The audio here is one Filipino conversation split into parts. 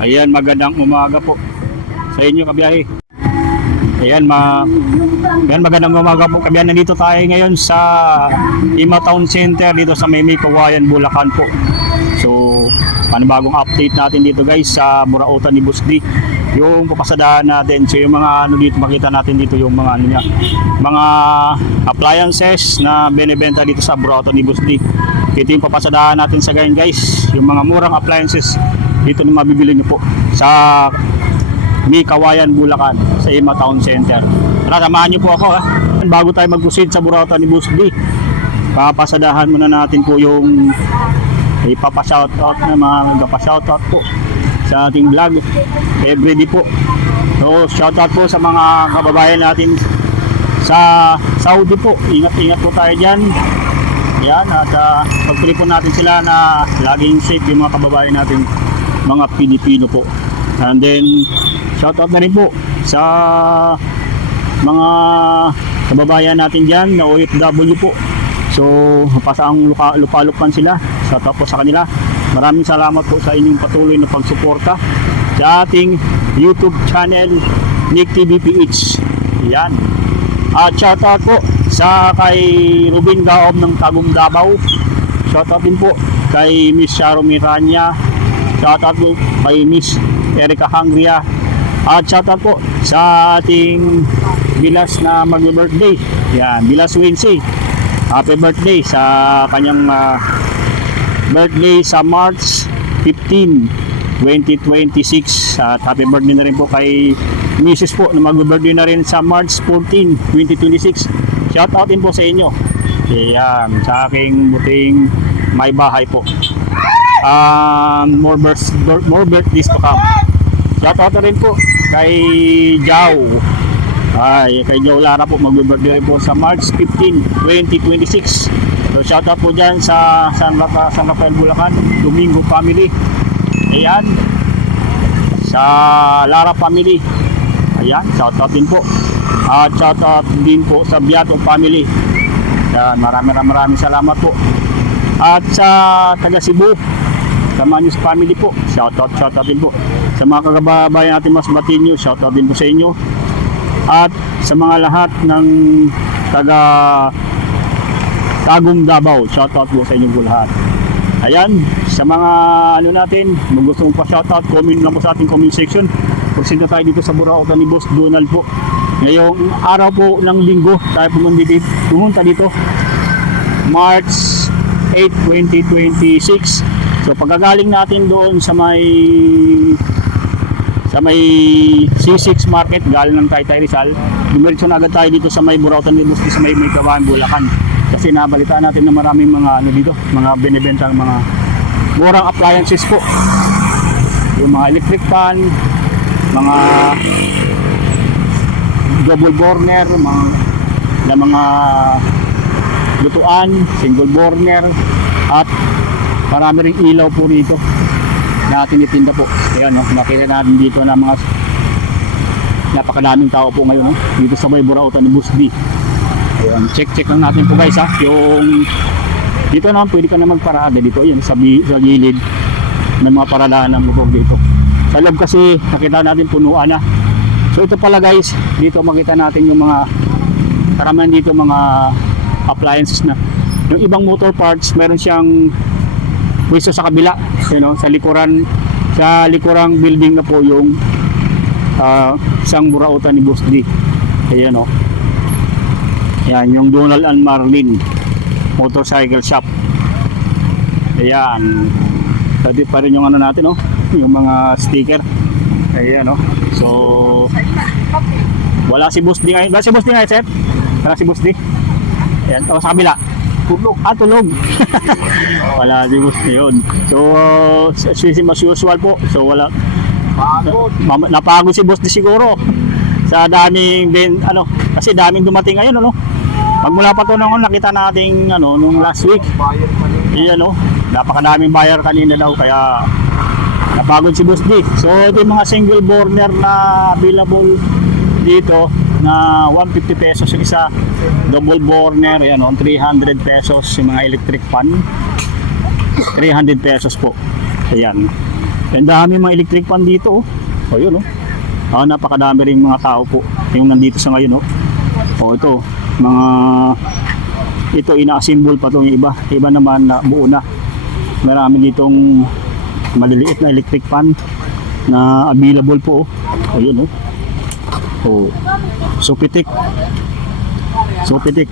Ayan, magandang umaga po sa inyo kabiyahe. Ayan, magandang umaga po kabiyahe. Nandito tayo ngayon sa Ima Town Center dito sa May Kawayan, Bulacan po. So, panibagong update natin dito guys sa Burautan ni Boss D. Yung papasadahan natin. So, yung mga ano dito, makita natin dito yung mga ano niya, mga appliances na binebenta dito sa Burautan ni Boss D. Ito yung papasadahan natin sa ganyan guys. Yung mga murang appliances dito na mabibili nyo po sa May Kawayan, Bulacan sa Ima Town Center. Tara, samahan nyo po ako ha. Bago tayo mag-proceed sa Burautan ni Boss D, papasadahan muna natin po yung ipapa-shoutout na mga pa-shoutout po sa ating vlog everyday po. So shoutout po sa mga kababayan natin sa Saudi po. Ingat-ingat po tayo dyan. Yan, at pagpili po natin sila na laging safe yung mga kababayan natin, mga Pilipino po. And then shoutout na rin po sa mga kababayan natin dyan na OFW po. So pasaang lupalop sila. Shoutout po sa kanila. Maraming salamat po sa inyong patuloy na pagsuporta sa ating YouTube channel Nick TV PH. Yan. At shoutout po sa kay Ruben Gaom ng Tagum Davao. Shoutout din po kay Miss Sharo Miranya. Shoutout po kay Miss Erica Hangria. At shoutout po sa ating Bilas na mag-birthday. Yan, Bilas Wincy. Happy birthday sa kanyang birthday sa March 15, 2026. At happy birthday na rin po kay Mrs. po na mag-birthday na rin sa March 14, 2026. Shout out din po sa inyo. Ayan, sa aking buting may bahay po. More birthdays to come. Shout out na rin po kay Jao. Kay Jao Lara po, mag-birthday po sa March 15, 2026. So shout out po dyan sa San Rafael, Bulacan, Domingo family. Ayan, sa Lara family. Ayan, shout out din po. At shout out din po sa Biato family. Ayan, maraming salamat po. At sa taga Cebu, sa Manius family po, shout out din po. Sa mga kagababayan natin mas Batinyo, shout out din po sa inyo. At sa mga lahat ng taga Tagum Davao, shout out po sa inyo po lahat. Ayan, sa mga ano natin, kung gusto mong pa-shoutout, comment lang po sa ating comment section. Proceed na tayo dito sa Burautan ni Boss Donald po. Ngayong araw po ng linggo, tayo pumunta dito, March 8, 2026. So pagkagaling natin doon sa may C6 Market, galing ng Taytay Rizal, dumiretso na agad tayo dito sa may Burautan ni Boss sa may Kawayan, Bulacan. Kasi nabalitaan natin na maraming mga ano dito, mga binibentang mga murang appliances po. Yung mga electric fan, mga double burner, mga lutuan, single burner, at marami ring ilaw po dito na tinitinda po. Ayan, no, makita natin dito na mga napakadaming tao po ngayon, no, dito sa may Burautan ni Boss D. Ayan, check lang natin po guys ha. Yung dito naman pwede ka na magparada dito, yan sa gilid ng mga paradaan ng lubog dito. Sa loob kasi nakita natin punuan na. So ito pala guys, dito makita natin yung mga karamihan dito mga appliances na. Yung ibang motor parts meron siyang pwesto sa kabila, you know, sa likurang building na po yung isang Burautan ni Boss D. Ayan o. Yan, yung Donald and Marlin Motorcycle Shop. Ayan. Dati pa rin yung ano natin, no? Yung mga sticker. Ayan, no? So, wala si Boss D ngayon. Wala si Boss D ngayon, Seth? Wala si Boss D? Ayan, o sa kabila. Tulog. Tulog. Wala si Boss D yun. So, as usual po. So, wala. Napagod si Boss D siguro. Sa daming kasi daming dumating ngayon, ano? Magmula pa to nung nakita nating nung last week. Iyan, napakadaming buyer kanina daw kaya napagod si Boss D. So ito yung mga single burner na available dito na 150 pesos yung isa, double burner, yan 300 pesos yung mga electric fan, 300 pesos po. Ayan. Ang dami mga electric fan dito, oh. O yun, oh. Napakadami rin mga tao po yung nandito sa ngayon, oh. O ito, mga ito ina-assemble pa to yung iba. Iba naman na buo na. Marami ditong maliliit na electric fan na available po, oh. O yun, oh. O, Supitik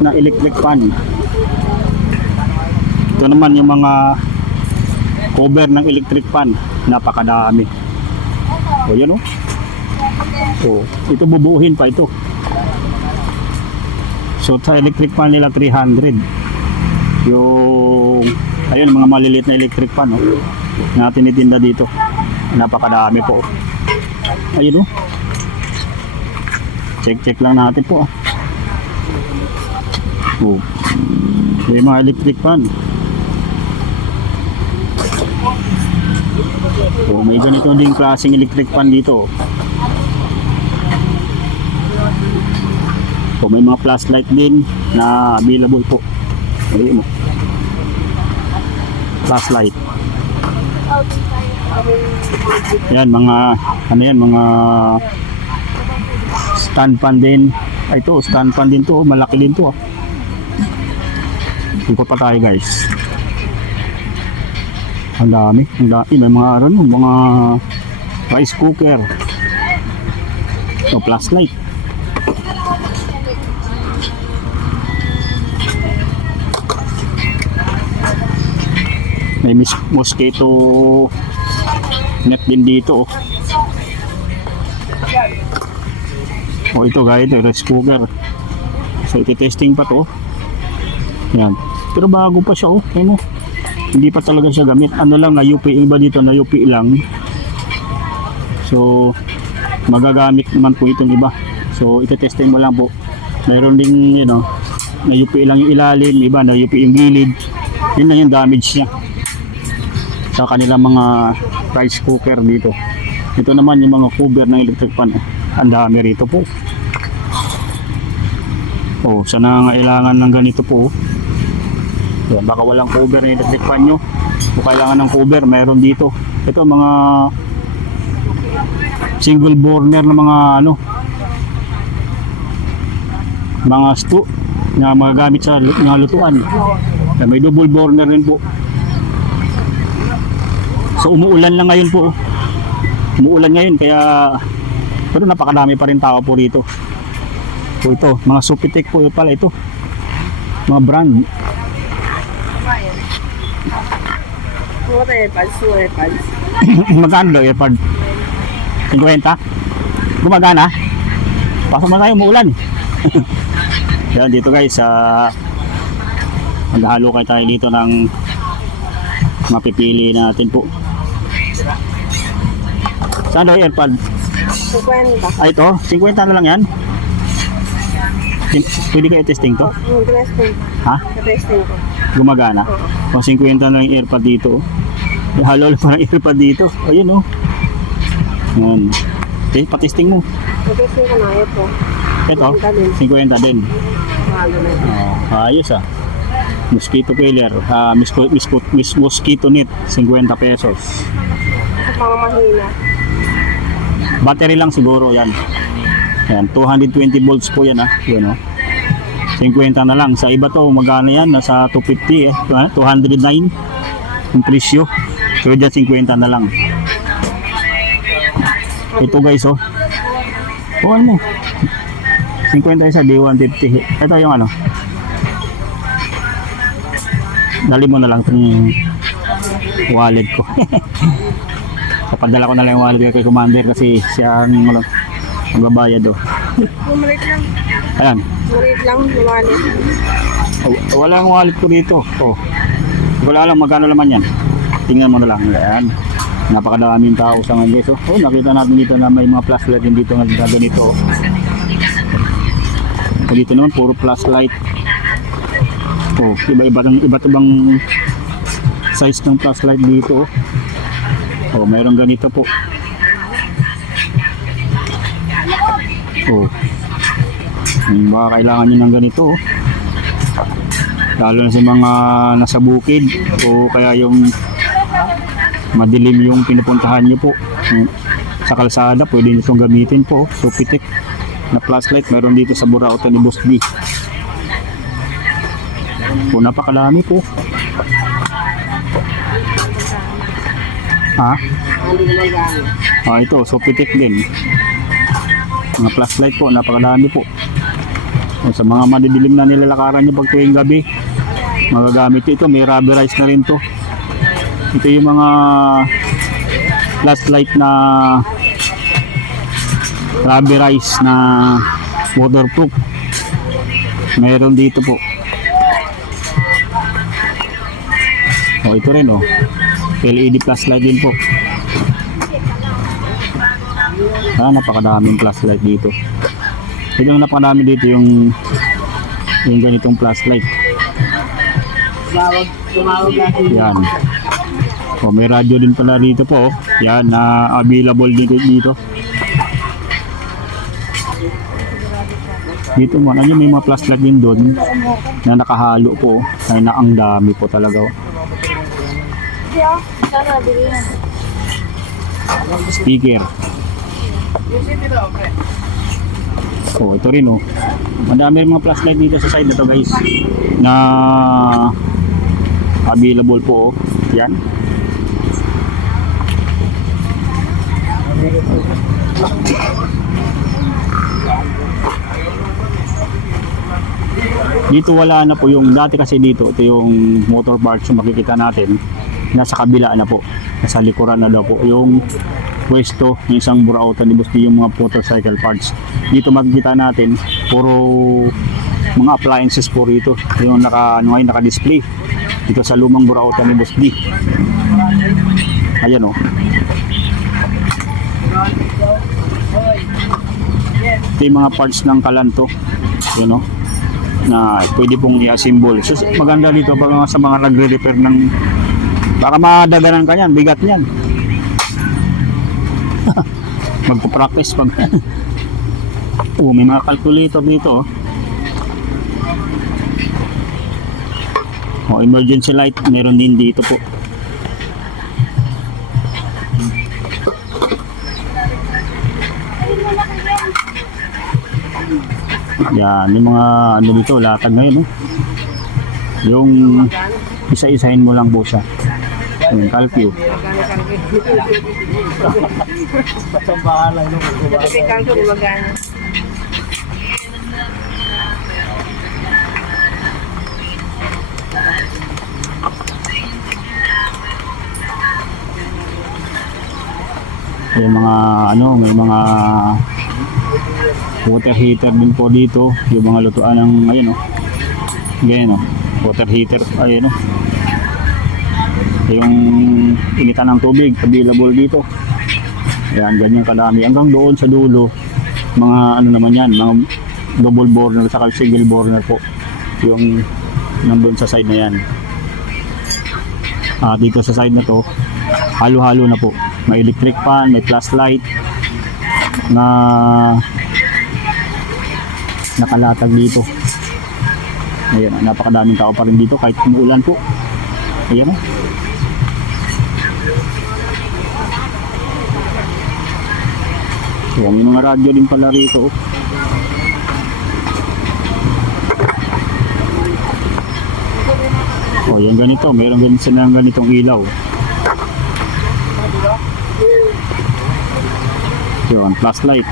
na electric fan. Ito naman yung mga cover ng electric fan, napakadami. O yan, oh. O, ito bubuuhin pa ito. So sa electric fan nila 300. Yung ayun mga maliliit na electric fan, oh, na tinitinda dito. Napakadami po. Ayun, oh. Check lang natin po. Oh. Yung mga electric fan. Oh, may ganito ding klaseng electric fan dito. Oh, may mga flashlight din na available po. Ayun, oh. Flashlight. Yan mga ano yan, mga stand fan din. Ay, ito stand fan din to, malaki din to. Ikot pa tayo, guys. Ang dami, may mga ano, mga rice cooker. Ito flashlight. May mosquito net din dito, oh. Oh, ito guys, ito rice cooker. So iti-testing pa to. Yan. Pero bago pa siya, oh. Ayun, oh. Hindi pa talaga siya gamit. Ano lang, na-UP, yung iba dito na-UP lang. So magagamit naman po itong iba. So iti-testing mo lang po. Mayroon ding, you know, na-UP lang yung ilalim, iba na-UP yung gilid. Yun lang yung damage niya sa kanilang mga rice cooker dito. Ito naman yung mga cover ng electric fan. Ang dami rito po. Oh, sa nangailangan ng ganito po. Yan, baka walang cover ng electric fan nyo o kailangan ng cover, meron dito. Ito mga single burner na mga ano, mga stew na magagamit sa mga lutuan. Yan, may double burner rin po. So umuulan lang ngayon po. Umuulan ngayon kaya, pero napakadami pa rin tao po rito. So ito, mga Supitik po pala ito. Mga brand. Magkano daw AirPod? 50? Gumagana? Pasok na tayo, umuulan. Yan dito guys, maghalo kayo tayo dito ng mapipili natin po. Saan daw AirPod? 50. Ay, ito? 50 na lang yan? Pwede kayo testing to? Ha? Testing ko. Gumagana? O 50 na yung AirPod dito. Halo lang parang AirPod dito. Ayun, oh. Yan. Patesting mo. Patesting ko na ito. Ito? 50 din. Ayos, ah. Mosquito killer, mosquito net, 50 pesos. Mga mahina. Battery lang siguro yan. Yan, 220 volts po yan, ah. Yan, oh. 50 na lang. Sa iba to, magkano yan? Nasa 250 eh. 209 yung presyo. So dyan 50 na lang. Ito guys, oh. Oh, ano mo? 50 isa, di 150. Ito yung ano. Dali mo na lang itong wallet ko. Kapadala ko na lang yung wallet kay Commander kasi siya ang magbabayad, oh. Malit lang. Ayan. Malit lang yung wallet. Oh, wala ang wallet ko dito. Oh. Wala lang magkano naman yan. Tingnan mo na lang. Ayan. Napakadaming tao sa ngayon guys. Oh, nakita natin dito na may mga flashlight din dito na ganito. Oh, dito naman puro flashlight. Oh, iba't ibang size ng flashlight dito. Oh, mayroong ganito po. Oh. Baka kailangan niyo ng ganito. Oh. Lalo na sa mga nasa bukid o kaya yung madilim yung pinupuntahan nyo po sa kalsada, pwede nyo itong gamitin po. Sofitek na flashlight meron dito sa Burautan ni Boss D. Po, napakalami po. Ha? Ito, Sofitek din. Mga flashlight po, napakalami po. Sa mga madidilim na nilalakaran nyo pag tuwing gabi, magagamit ito. May rubberized na rin to. Ito yung mga flashlight na rubberized na waterproof. Meron dito po. Ito rin LED flashlight din po. Napakadaming flashlight dito. Ito yung napakadami dito yung ganitong flashlight. Yan. May radyo din pala dito po. Yan, na available dito. Dito mo, may mga flashlight din doon na nakahalo po. Ay na ang dami po talaga. Speaker. Ito rin madami rin mga flashlight dito sa side na to guys na available po yan. Dito wala na po yung dati kasi dito. Ito yung motor parts yung makikita natin. Nasa kabila na po. Nasa likuran na daw po yung pwesto ng isang Burautan ni Boss D yung mga motorcycle parts. Dito makikita natin puro mga appliances po rito. Yung naka-display dito sa lumang Burautan ni Boss D. Ayan Ito yung mga parts ng Kalanto. Yun na pwede pong i-assemble. So, maganda dito sa mga nagre-repair ng baka madaganan ka yan, bigat yan. Magpo-practice pag may mga calculator dito emergency light meron din dito po. Yan, yung mga dito, latag ngayon yung isa-isahin mo lang po siya. Yung calcio. Yung mga may mga water heater din po dito, yung mga lutuan ng ganyan water heater, yung initan ng tubig available dito. Ayan, ganyan kadami hanggang doon sa dulo. Mga naman yan, mga double burner sa single burner po yung nandun sa side na yan. Dito sa side na to halo-halo na po, may electric fan, may flashlight na nakalatag dito. Ayan, napakadaming tao pa rin dito kahit umuulan po. Ayan So, may mga radyo din pala rito. Yung ganito, meron ganito silang ganitong ilaw. Yun, flashlight.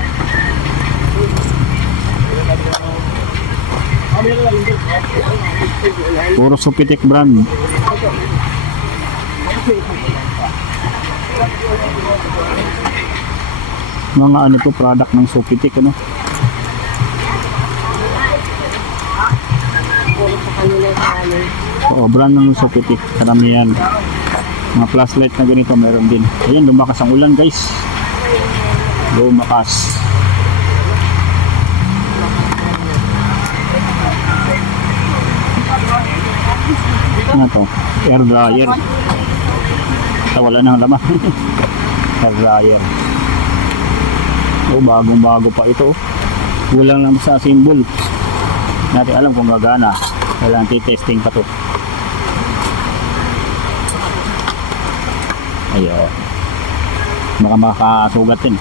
Puro Sofitek brand. Mga to, product ng Sofitek brand ng Sofitek, karamihan. Mga flashlight na ganito meron din. Ayan, lumakas ang ulan guys. Lumakas. To? Air dryer. Wala nang laman. Air dryer. Bagong bago pa ito. Kulang lang sa symbol. Natin alam kung gagana. Kailangan testing pa to. Ayun. Baka makakasugat din.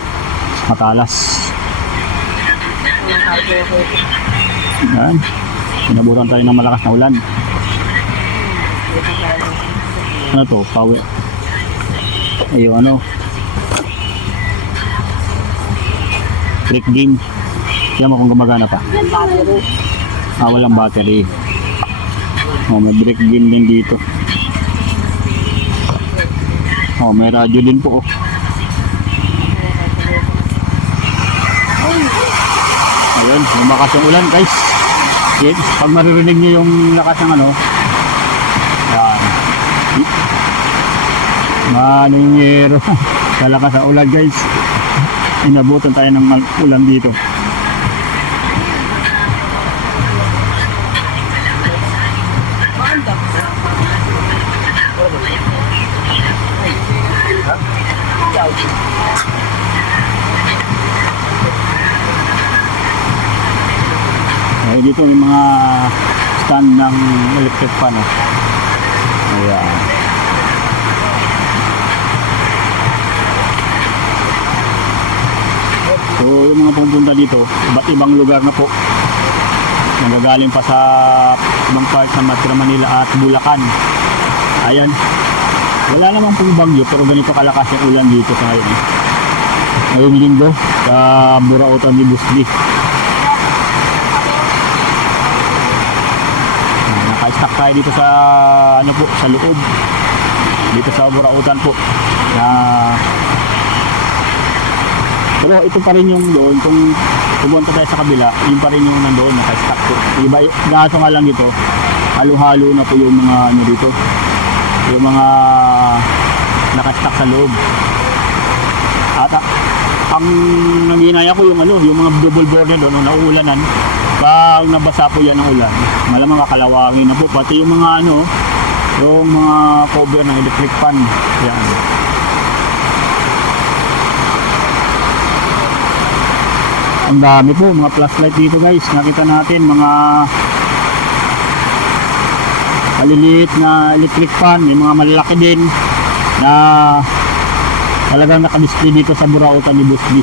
Matalas. Yan. Pinaburan tayo ng malakas na ulan. Ano to? Power. Ayun ano. Trick game. Yan mo kung gumagana pa. Walang battery. May break game din dito. May radyo din po. Ayun, lumakas yung ulan guys. Pag maririnig nyo yung lakas ng ano, yan. Maningero. Sa lakas ng ulan guys. Inabutan tayo ng ulan dito. Ay, dito may mga stand ng electric fan. Ayan. So yung mga pumunta dito, iba't ibang lugar na po. Nagagaling pa sa ibang part sa Metro Manila at Bulacan. Ayan. Wala namang pong bagyo pero ganito kalakas yung ulan dito sa ngayon. Ngayong linggo sa Burautan ni Busli. Naka-stack tayo dito sa ano po, sa loob. Dito sa Burautan po. Pero ito pa rin yung doon, kung pumunta tayo sa kabila, yun pa rin yung nandoon, naka-stack po. Iba, kaso nga lang dito, halo-halo na po yung mga ano dito. Yung mga naka-stack sa loob. At ang nanginaya ko yung ano, yung mga double border doon, nung nauulanan, pag nabasa po yan ng ulan, malamang kakalawangin na po. Pati yung mga ano, yung mga cover ng electric fan. Yan. Ang dami po, mga flashlight dito guys. Nakita natin mga maliliit na electric fan, may mga malalaki din na talagang nakadisplay dito sa Burautan ni Busli.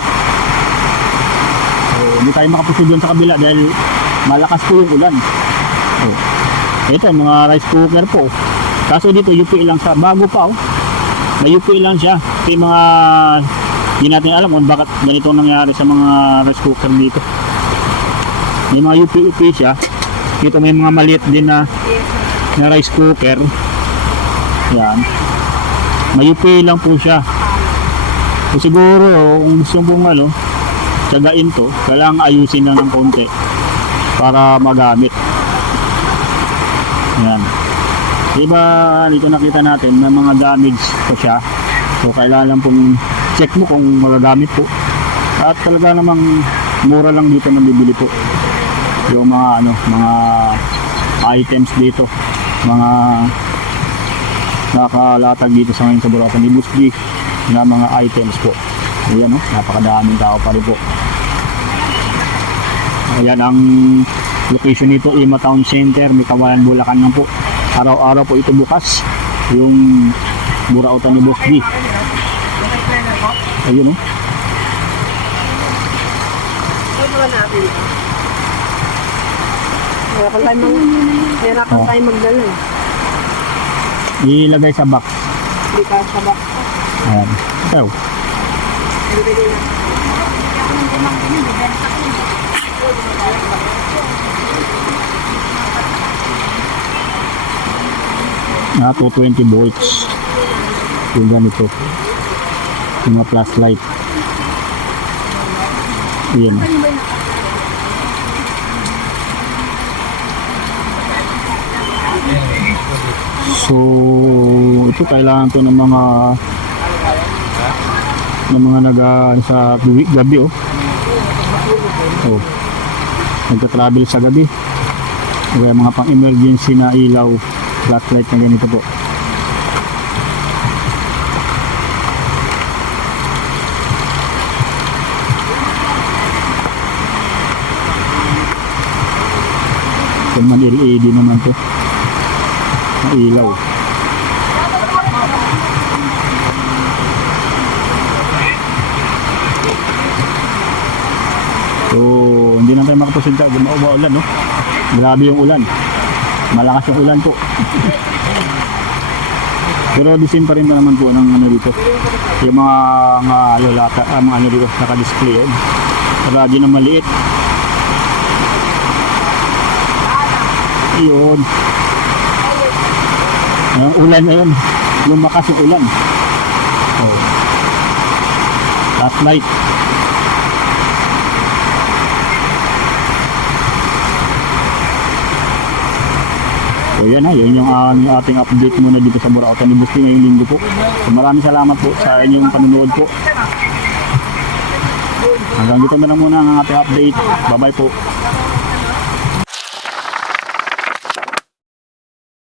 So, hindi tayo makapusin doon sa kabila dahil malakas po yung ulan. So, ito, mga rice cooker po. Kaso dito, UP lang siya. Bago pa may UP lang siya. May mga hindi natin alam kung bakit ganito nangyari sa mga rice cooker dito. May mga UP siya. Dito may mga maliit din na rice cooker. Yan. May UP lang po siya. So, siguro kung gusto mong ano, tiyagain to, kailangan ayusin lang ng konti para magamit. Yan. Diba dito nakita natin na mga damage po siya. So kailangan lang pong check mo kung magagamit po. At talaga namang mura lang dito nabibili po. Yung mga ano, mga items dito. Mga nakalatag dito sa ngayon sa Burautan ni Busli na mga items po. Ayan napakadaming tao pa rin po. Ayan ang location nito, Ima Town Center, may Kawayan, Bulacan lang po. Araw-araw po ito bukas yung Burautan ni Busli. Ayun Hirapan tayo magdala. Ilagay sa box. Hindi ka sa box. Ayan. Ito. Na 220 volts yung ganito yung mga flashlight. Yan. So ito kailangan to ng mga sa gabi nagka-travel sa gabi o kaya mga pang emergency na ilaw, flashlight na ganito po. Ito naman LED naman to na ilaw. So, hindi na tayo makapasunta. Maulan, no? Grabe yung ulan. Malakas yung ulan po. Pero disin pa rin na naman po ng ano dito. Yung mga lata, mga ano dito naka-display yun. Radyo na maliit. Yun. Yung ulan na yun. Lumakas yung ulan. Oh. Last night. So yan na, yun yung ating update muna dito sa Boracay ni Busti ngayong linggo po. So maraming salamat po sa inyong panunood po. Hanggang dito na lang muna ang ating update. Bye bye po.